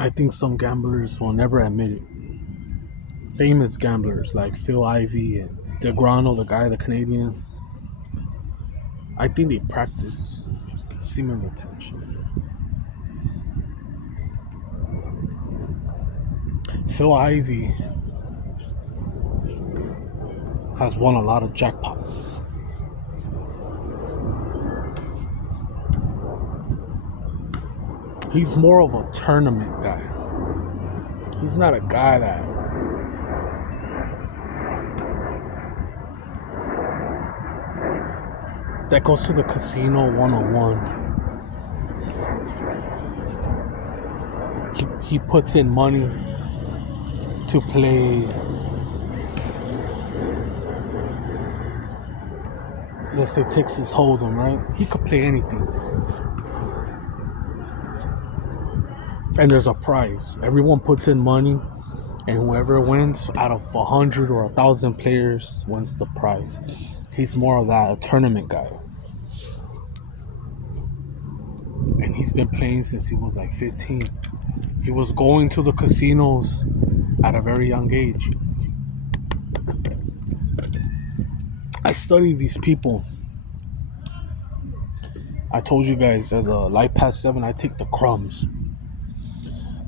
I think some gamblers will never admit it. Famous gamblers like Phil Ivey and the Canadian, I think they practice semen retention. Phil Ivey has won a lot of jackpots. He's more of a tournament guy. He's not a guy that goes to the casino one-on-one. He puts in money to play, let's say Texas Hold'em, right? He could play anything. And there's a prize. Everyone puts in money, and whoever wins out of 100 or 1,000 players wins the prize. He's more of that, a tournament guy. And he's been playing since he was like 15. He was going to the casinos at a very young age. I study these people. I told you guys, as a life past 7, I take the crumbs.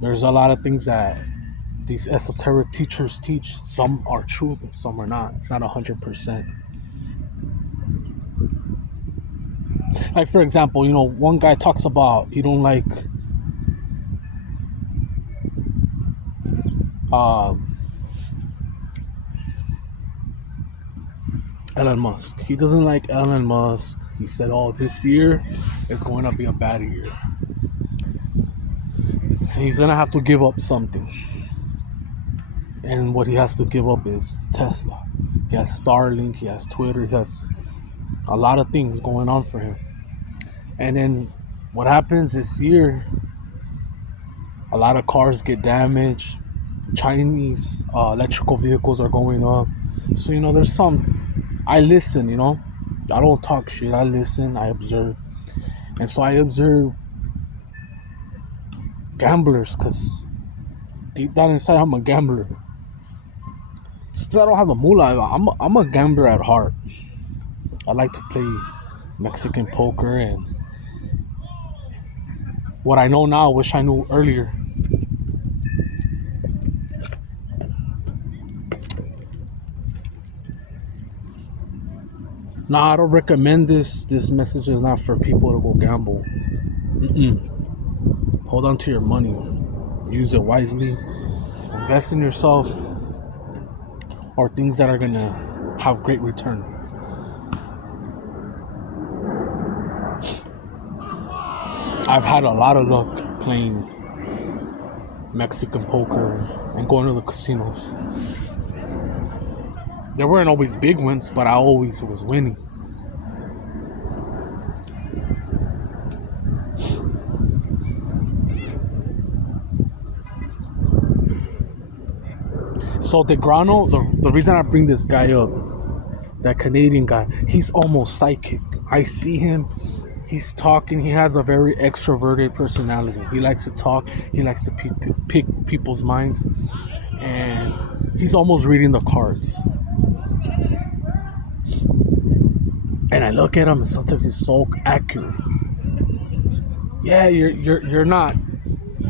There's a lot of things that these esoteric teachers teach. Some are true, and some are not. It's not 100%. Like, for example, one guy talks about he don't like Elon Musk. He doesn't like Elon Musk. He said, this year is going to be a bad year. He's going to have to give up something. And what he has to give up is Tesla. He has Starlink, he has Twitter, he has a lot of things going on for him. And then what happens this year, a lot of cars get damaged. Chinese electrical vehicles are going up. So, there's some, I listen, I don't talk shit. I listen, I observe. And so I observe gamblers, because deep down inside, I'm a gambler. Since I don't have the moolah, I'm a gambler at heart. I like to play Mexican poker, and what I know now, I wish I knew earlier. Nah, I don't recommend this. This message is not for people to go gamble. Hold on to your money. Use it wisely. Invest in yourself, or things that are going to have great return. I've had a lot of luck playing Mexican poker and going to the casinos. There weren't always big wins, but I always was winning. So DeGrano, the reason I bring this guy up, that Canadian guy, he's almost psychic. I see him, he's talking, he has a very extroverted personality. He likes to talk, he likes to pick people's minds, and he's almost reading the cards. And I look at him, and sometimes he's so accurate. Yeah, you're not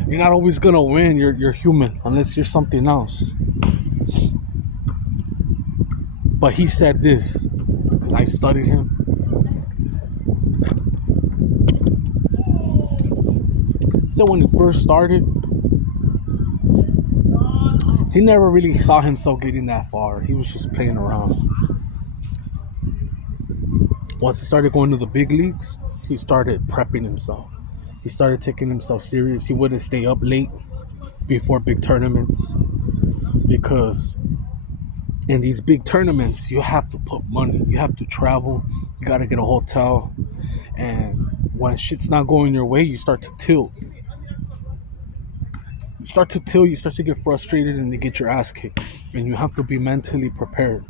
always gonna win. You're human, unless you're something else. But he said this, because I studied him. So when he first started, he never really saw himself getting that far. He was just playing around. Once he started going to the big leagues, he started prepping himself. He started taking himself serious. He wouldn't stay up late before big tournaments, because in these big tournaments, you have to put money. You have to travel. You got to get a hotel. And when shit's not going your way, you start to tilt. You start to get frustrated, and you get your ass kicked. And you have to be mentally prepared.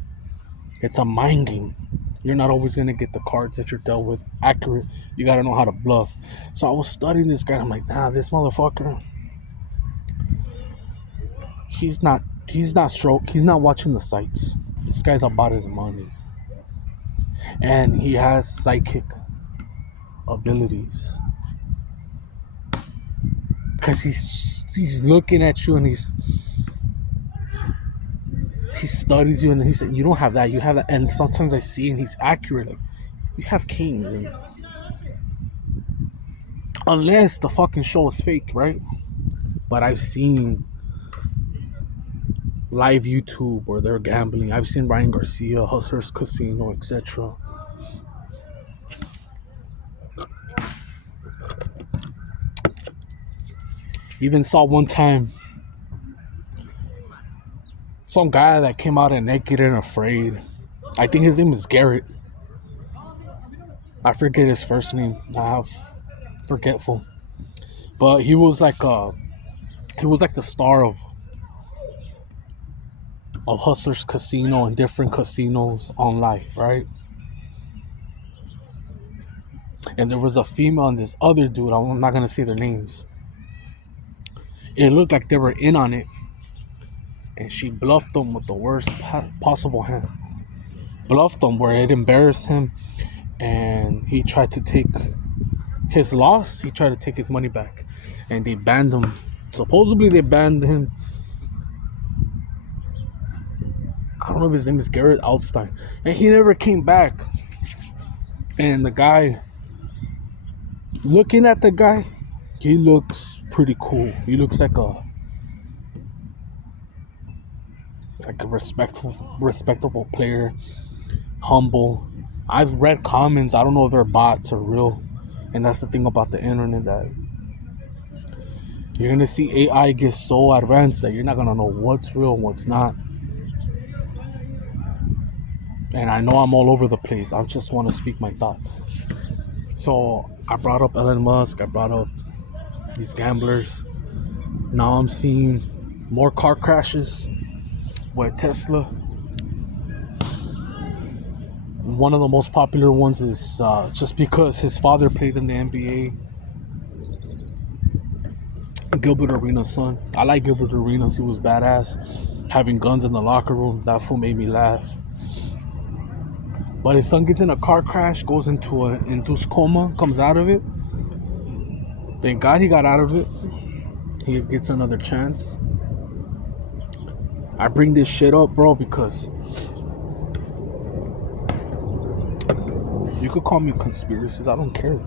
It's a mind game. You're not always going to get the cards that you're dealt with accurate. You got to know how to bluff. So I was studying this guy. I'm like, this motherfucker, he's not he's not watching the sights. This guy's about his money, and he has psychic abilities because he's looking at you and he studies you and he said you don't have that, you have that. And sometimes I see and he's accurate, like you have kings, and unless the fucking show is fake, right? But I've seen live YouTube where they're gambling. I've seen Ryan Garcia, Hustler's Casino, etc. Even saw one time some guy that came out at Naked and Afraid. I think his name is Garrett. I forget his first name. I'm forgetful. But he was like the star of Hustler's Casino and different casinos on life, right? And there was a female and this other dude. I'm not gonna say their names. It looked like they were in on it, and she bluffed them with the worst possible hand. Bluffed them where it embarrassed him, and he tried to take his loss. He tried to take his money back, and they banned him. Supposedly they banned him. I don't know if his name is Garrett Altstein, and he never came back. And the guy, looking at the guy, he looks pretty cool. He looks like a respectable player, humble. I've read comments. I don't know if they're bots or real, and that's the thing about the internet, that you're gonna see AI get so advanced that you're not gonna know what's real and what's not. And I know I'm all over the place. I just want to speak my thoughts. So I brought up Elon Musk. I brought up these gamblers. Now I'm seeing more car crashes with Tesla. One of the most popular ones is just because his father played in the NBA. Gilbert Arenas' son. I like Gilbert Arenas. He was badass. Having guns in the locker room. That fool made me laugh. But his son gets in a car crash, goes into an induced coma, comes out of it. Thank God he got out of it. He gets another chance. I bring this shit up, bro, because you could call me conspiracies. I don't care.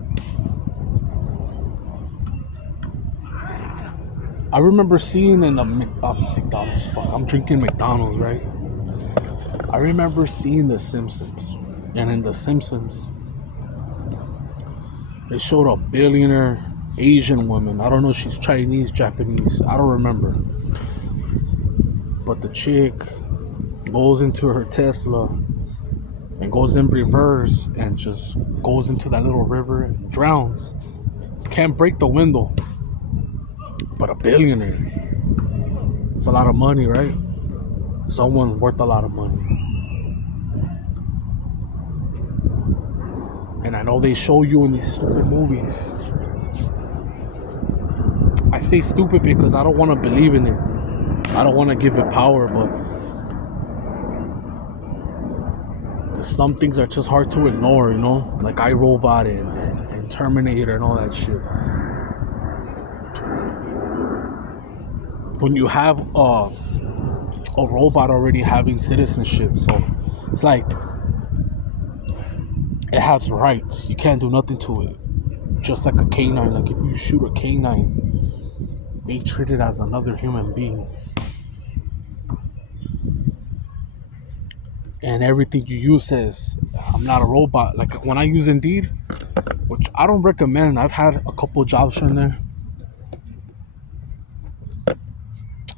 I remember seeing in a McDonald's. Fuck, I'm drinking McDonald's, right? I remember seeing The Simpsons. And in The Simpsons, they showed a billionaire Asian woman. I don't know if she's Chinese, Japanese. I don't remember. But the chick goes into her Tesla and goes in reverse and just goes into that little river and drowns. Can't break the window. But a billionaire. It's a lot of money, right? Someone worth a lot of money. And I know they show you in these stupid movies. I say stupid because I don't want to believe in it. I don't want to give it power, but some things are just hard to ignore, you know? Like iRobot and Terminator and all that shit. When you have a robot already having citizenship, so it's like it has rights. You can't do nothing to it. Just like a canine. Like if you shoot a canine, they treat it as another human being. And everything you use says, I'm not a robot. Like when I use Indeed, which I don't recommend. I've had a couple jobs from there.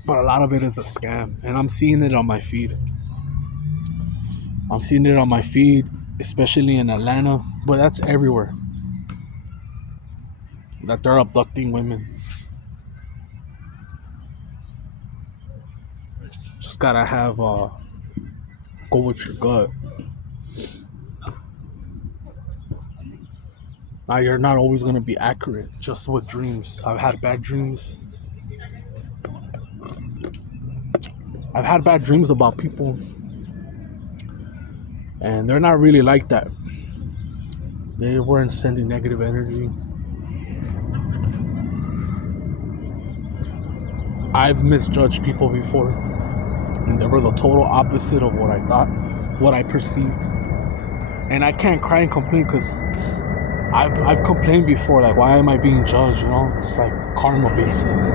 But a lot of it is a scam. And I'm seeing it on my feed. I'm seeing it on my feed, especially in Atlanta. But that's everywhere. That they're abducting women. Just gotta have, go with your gut. Now you're not always gonna be accurate, just with dreams. I've had bad dreams. I've had bad dreams about people, and they're not really like that. They weren't sending negative energy. I've misjudged people before, and they were the total opposite of what I thought, what I perceived. And I can't cry and complain because I've complained before, like, why am I being judged? You know, it's like karma, basically.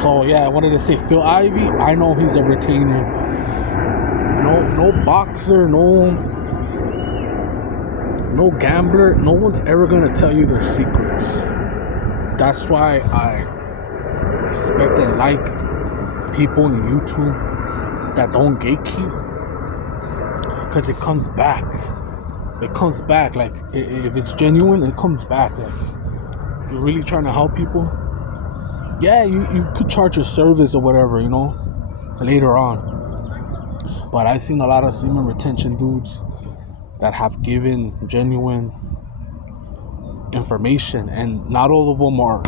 So yeah, I wanted to say Phil Ivey. I know he's a retainer. No boxer, no gambler. No one's ever gonna tell you their secrets. That's why I respect and like people in YouTube that don't gatekeep, because it comes back. It comes back. Like, if it's genuine, it comes back. Like, if you're really trying to help people, yeah, you could charge your service or whatever, you know, later on. But I've seen a lot of semen retention dudes that have given genuine information, and not all of them are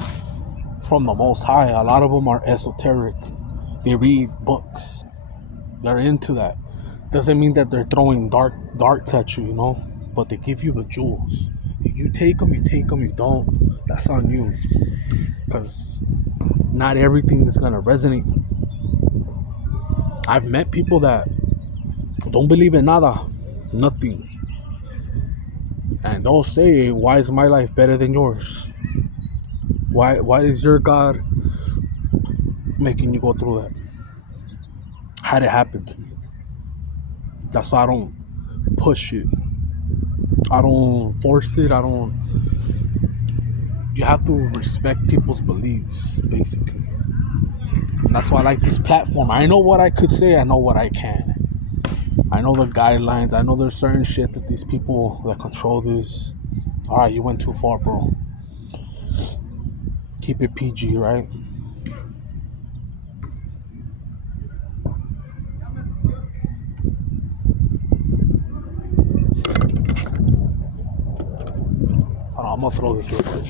from the Most High. A lot of them are esoteric. They read books. They're into that. Doesn't mean that they're throwing darts at you, you know, but they give you the jewels. You take them, you don't. That's on you, because not everything is gonna resonate. I've met people that don't believe in nothing, and they'll say, why is my life better than yours? Why is your God making you go through that? How'd it happen to me? That's why I don't push it. I don't force it. You have to respect people's beliefs, basically. And that's why I like this platform. I know what I could say. I know what I can. I know the guidelines. I know there's certain shit that these people that control this. All right, you went too far, bro. Keep it PG, right? I'm gonna throw this real quick.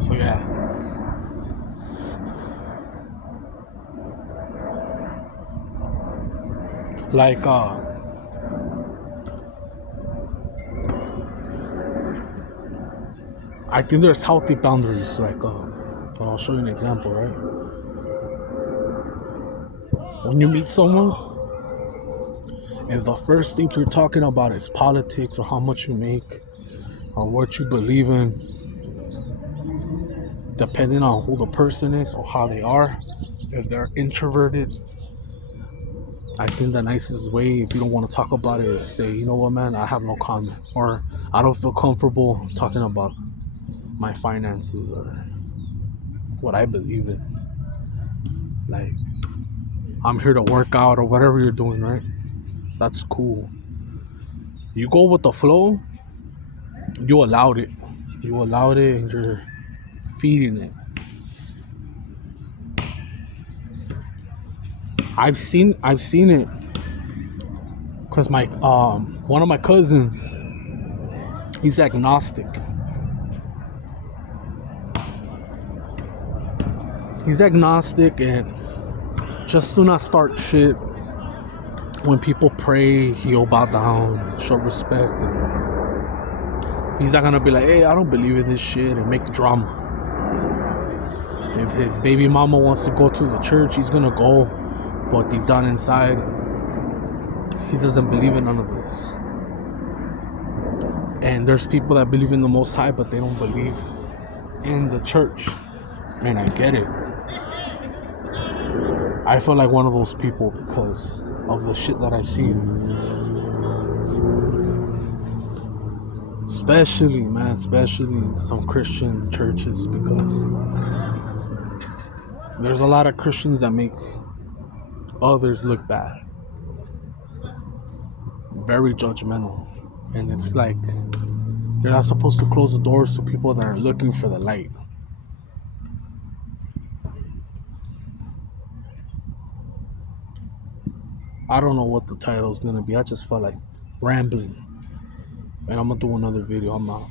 So yeah. Like, I think there's healthy boundaries. Like, I'll show you an example, right? When you meet someone, if the first thing you're talking about is politics or how much you make or what you believe in, depending on who the person is or how they are, if they're introverted, I think the nicest way, if you don't want to talk about it, is say, you know what, man, I have no comment, or I don't feel comfortable talking about my finances or what I believe in. Like, I'm here to work out or whatever you're doing, right? That's cool. You go with the flow, you allowed it. You allowed it, and you're feeding it. I've seen it, because my one of my cousins, he's agnostic. He's agnostic, and just do not start shit. When people pray, he'll bow down and show respect. And he's not gonna be like, hey, I don't believe in this shit, and make drama. If his baby mama wants to go to the church, he's gonna go, but deep down inside, he doesn't believe in none of this. And there's people that believe in the Most High, but they don't believe in the church. And I get it. I feel like one of those people because of the shit that I've seen. Especially in some Christian churches, because there's a lot of Christians that make others look bad. Very judgmental. And it's like, you're not supposed to close the doors to people that are looking for the light. I don't know what the title is gonna be. I just felt like rambling, and I'm gonna do another video. I'm out.